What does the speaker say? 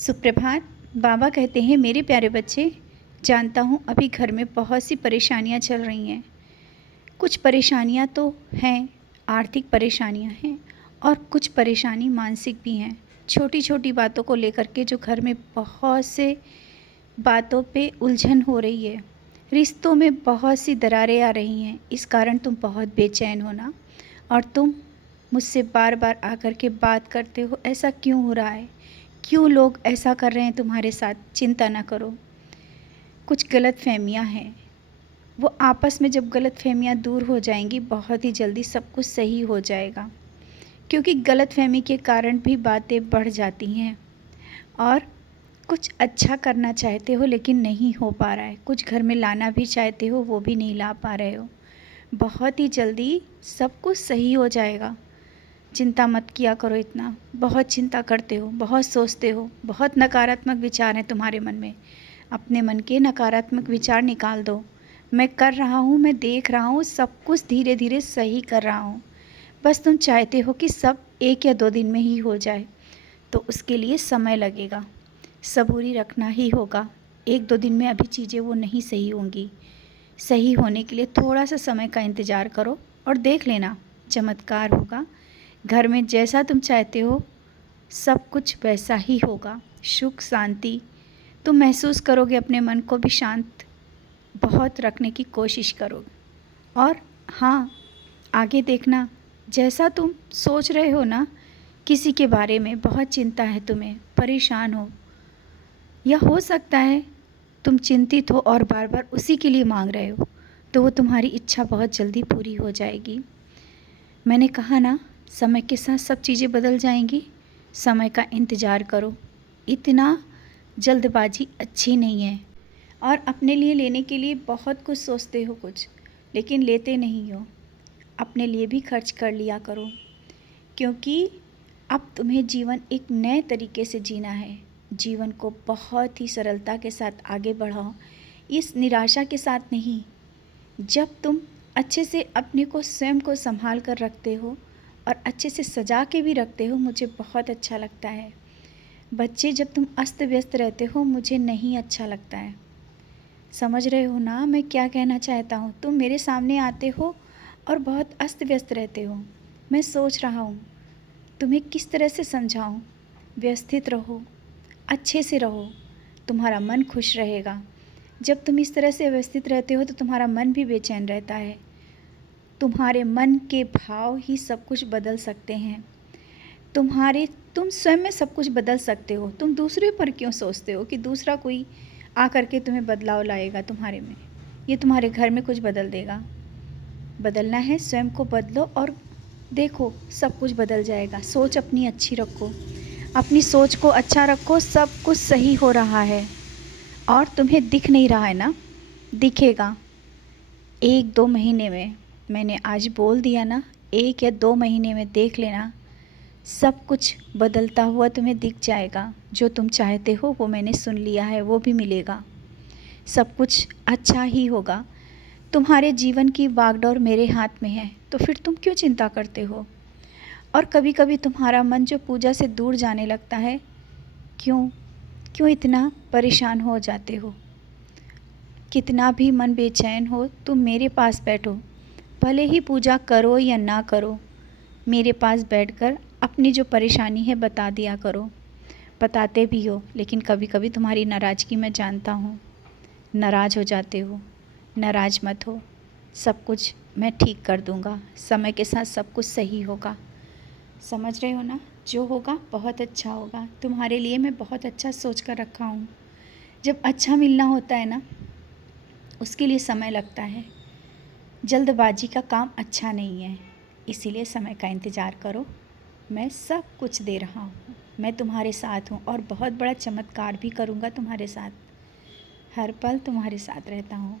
सुप्रभात। बाबा कहते हैं, मेरे प्यारे बच्चे, जानता हूँ अभी घर में बहुत सी परेशानियाँ चल रही हैं। कुछ परेशानियाँ तो हैं, आर्थिक परेशानियाँ हैं और कुछ परेशानी मानसिक भी हैं। छोटी छोटी बातों को लेकर के जो घर में बहुत से बातों पे उलझन हो रही है, रिश्तों में बहुत सी दरारें आ रही हैं। इस कारण तुम बहुत बेचैन हो ना, और तुम मुझसे बार बार आकर के बात करते हो, ऐसा क्यों हो रहा है, क्यों लोग ऐसा कर रहे हैं तुम्हारे साथ। चिंता ना करो, कुछ गलतफहमियां हैं। वो आपस में जब गलतफहमियां दूर हो जाएंगी, बहुत ही जल्दी सब कुछ सही हो जाएगा। क्योंकि गलतफहमी के कारण भी बातें बढ़ जाती हैं और कुछ अच्छा करना चाहते हो लेकिन नहीं हो पा रहा है। कुछ घर में लाना भी चाहते हो, वो भी नहीं ला पा रहे हो। बहुत ही जल्दी सब कुछ सही हो जाएगा। चिंता मत किया करो इतना। बहुत चिंता करते हो, बहुत सोचते हो, बहुत नकारात्मक विचार हैं तुम्हारे मन में। अपने मन के नकारात्मक विचार निकाल दो। मैं कर रहा हूँ, मैं देख रहा हूँ, सब कुछ धीरे धीरे सही कर रहा हूँ। बस तुम चाहते हो कि सब 1 या 2 दिन में ही हो जाए, तो उसके लिए समय लगेगा, सबूरी रखना ही होगा। 1-2 दिन में अभी चीज़ें वो नहीं सही होंगी। सही होने के लिए थोड़ा सा समय का इंतज़ार करो और देख लेना, चमत्कार होगा। घर में जैसा तुम चाहते हो सब कुछ वैसा ही होगा। सुख शांति तुम महसूस करोगे, अपने मन को भी शांत बहुत रखने की कोशिश करोगे। और हाँ, आगे देखना, जैसा तुम सोच रहे हो ना, किसी के बारे में बहुत चिंता है तुम्हें, परेशान हो, या हो सकता है तुम चिंतित हो और बार बार उसी के लिए मांग रहे हो, तो वो तुम्हारी इच्छा बहुत जल्दी पूरी हो जाएगी। मैंने कहा ना, समय के साथ सब चीज़ें बदल जाएंगी। समय का इंतज़ार करो, इतना जल्दबाजी अच्छी नहीं है। और अपने लिए लेने के लिए बहुत कुछ सोचते हो कुछ, लेकिन लेते नहीं हो। अपने लिए भी खर्च कर लिया करो, क्योंकि अब तुम्हें जीवन एक नए तरीके से जीना है। जीवन को बहुत ही सरलता के साथ आगे बढ़ाओ, इस निराशा के साथ नहीं। जब तुम अच्छे से अपने को, स्वयं को संभाल कर रखते हो और अच्छे से सजा के भी रखते हो, मुझे बहुत अच्छा लगता है। बच्चे, जब तुम अस्त व्यस्त रहते हो, मुझे नहीं अच्छा लगता है। समझ रहे हो ना मैं क्या कहना चाहता हूँ? तुम मेरे सामने आते हो और बहुत अस्त व्यस्त रहते हो। मैं सोच रहा हूँ तुम्हें किस तरह से समझाऊँ। व्यवस्थित रहो, अच्छे से रहो, तुम्हारा मन खुश रहेगा। जब तुम इस तरह से व्यवस्थित रहते हो तो तुम्हारा मन भी बेचैन रहता है। तुम्हारे मन के भाव ही सब कुछ बदल सकते हैं। तुम स्वयं में सब कुछ बदल सकते हो। तुम दूसरे पर क्यों सोचते हो कि दूसरा कोई आकर के तुम्हें बदलाव लाएगा तुम्हारे में, ये तुम्हारे घर में कुछ बदल देगा। बदलना है, स्वयं को बदलो और देखो सब कुछ बदल जाएगा। सोच अपनी अच्छी रखो, अपनी सोच को अच्छा रखो, सब कुछ सही हो रहा है। और तुम्हें दिख नहीं रहा है ना, दिखेगा 1-2 महीने में। मैंने आज बोल दिया ना, 1 या 2 महीने में देख लेना, सब कुछ बदलता हुआ तुम्हें दिख जाएगा। जो तुम चाहते हो वो मैंने सुन लिया है, वो भी मिलेगा। सब कुछ अच्छा ही होगा। तुम्हारे जीवन की बागडोर मेरे हाथ में है, तो फिर तुम क्यों चिंता करते हो? और कभी कभी तुम्हारा मन जो पूजा से दूर जाने लगता है, क्यों क्यों इतना परेशान हो जाते हो? कितना भी मन बेचैन हो, तुम मेरे पास बैठो। भले ही पूजा करो या ना करो, मेरे पास बैठकर अपनी जो परेशानी है बता दिया करो। बताते भी हो, लेकिन कभी कभी तुम्हारी नाराज़गी मैं जानता हूँ। नाराज़ हो जाते हो, नाराज़ मत हो। सब कुछ मैं ठीक कर दूँगा, समय के साथ सब कुछ सही होगा। समझ रहे हो ना? जो होगा बहुत अच्छा होगा। तुम्हारे लिए मैं बहुत अच्छा सोच कर रखा हूँ। जब अच्छा मिलना होता है ना, उसके लिए समय लगता है। जल्दबाजी का काम अच्छा नहीं है, इसीलिए समय का इंतज़ार करो। मैं सब कुछ दे रहा हूँ, मैं तुम्हारे साथ हूँ और बहुत बड़ा चमत्कार भी करूँगा तुम्हारे साथ। हर पल तुम्हारे साथ रहता हूँ।